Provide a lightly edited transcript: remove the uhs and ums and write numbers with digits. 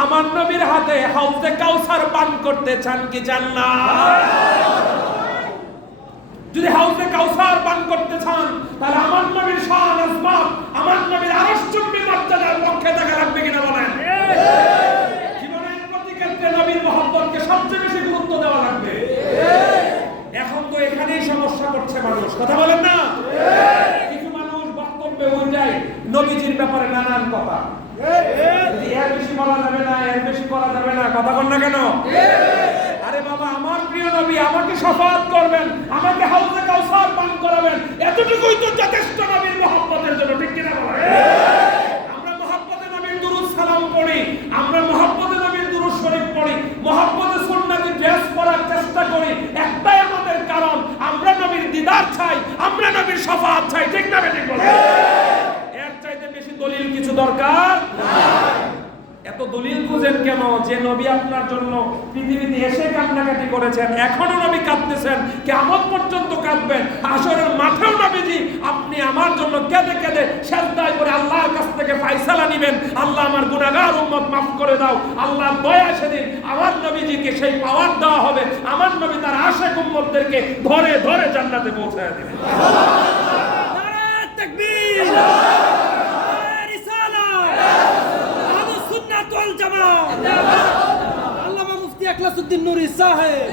আমার নবীর হাতে হাউজে কাউসার পান করতে চান কি চান না? যদি হাউজে কাউসার পান করতে চান তাহলে আমার নবীর শান আজমাত, আমার নবীর আরশচুম্বী মর্যাদার পক্ষে থাকা লাগবে কিনা বলেন? জীবনের প্রতি ক্ষেত্রে নবীর মহব্বতকে সবচেয়ে বেশি গুরুত্ব দেওয়া লাগবে। এখন তো এখানেই সমস্যা করছে মানুষ, কথা বলেন না? কিছু মানুষ বক্তব্যে ওইটাই নবীজির ব্যাপারে নানান কথা, এর বেশি বলা যাবে না, এর বেশি করা যাবে না, কথা বল না কেন? আরে বাবা, আমার প্রিয় নবী আমাকে শাফাআত করবেন, আমাকে হাউজে কাউসার পান করাবেন, এতটুকুই তো যথেষ্ট নবীর মহব্বতের জন্য, ঠিক কিনা বলেন? আমরা মহব্বতে নবীর দুরূদ সালাম পড়ি, আমরা মহব্বতে নবীর দুরূদ শরীফ পড়ি, মহব্বতে সুন্নতি ড্রেস পরার চেষ্টা করি, একটাই আমাদের কারণ, আমরা নবীর দিদার চাই, আমরা নবীর শাফাআত চাই, ঠিক না ঠিক বলেন? এর চাইতে বেশি দলিল কিছু দরকার নাই। এত দলিল খুঁজেন কেন যে নবী আপনার জন্য পৃথিবীতে এসে কান্নাকাটি করেছেন, এখনো নবী কাঁদতেছেন, কিয়ামত পর্যন্ত কাঁদবেন, হাসরের মাঠেও নবীজি আপনি আমার জন্য কেঁদে কেঁদে সিজদায় করে আল্লাহর কাছ থেকে ফয়সালা নেবেন, আল্লাহ আমার গুনাহগার উম্মত মাফ করে দাও, আল্লাহ দয়া সেদিন আমার নবীজিকে সেই পাওয়ার দেওয়া হবে, আমার নবী তার আশিক উম্মতদেরকে ধরে ধরে জান্নাতে পৌঁছায় দিবেন। নারে তাকবীর, নারে রিসালাত, সুন্নাত ওয়াল জামাত, আল্লামা মুফতি ইখলাসউদ্দিন নূরী সাহেব।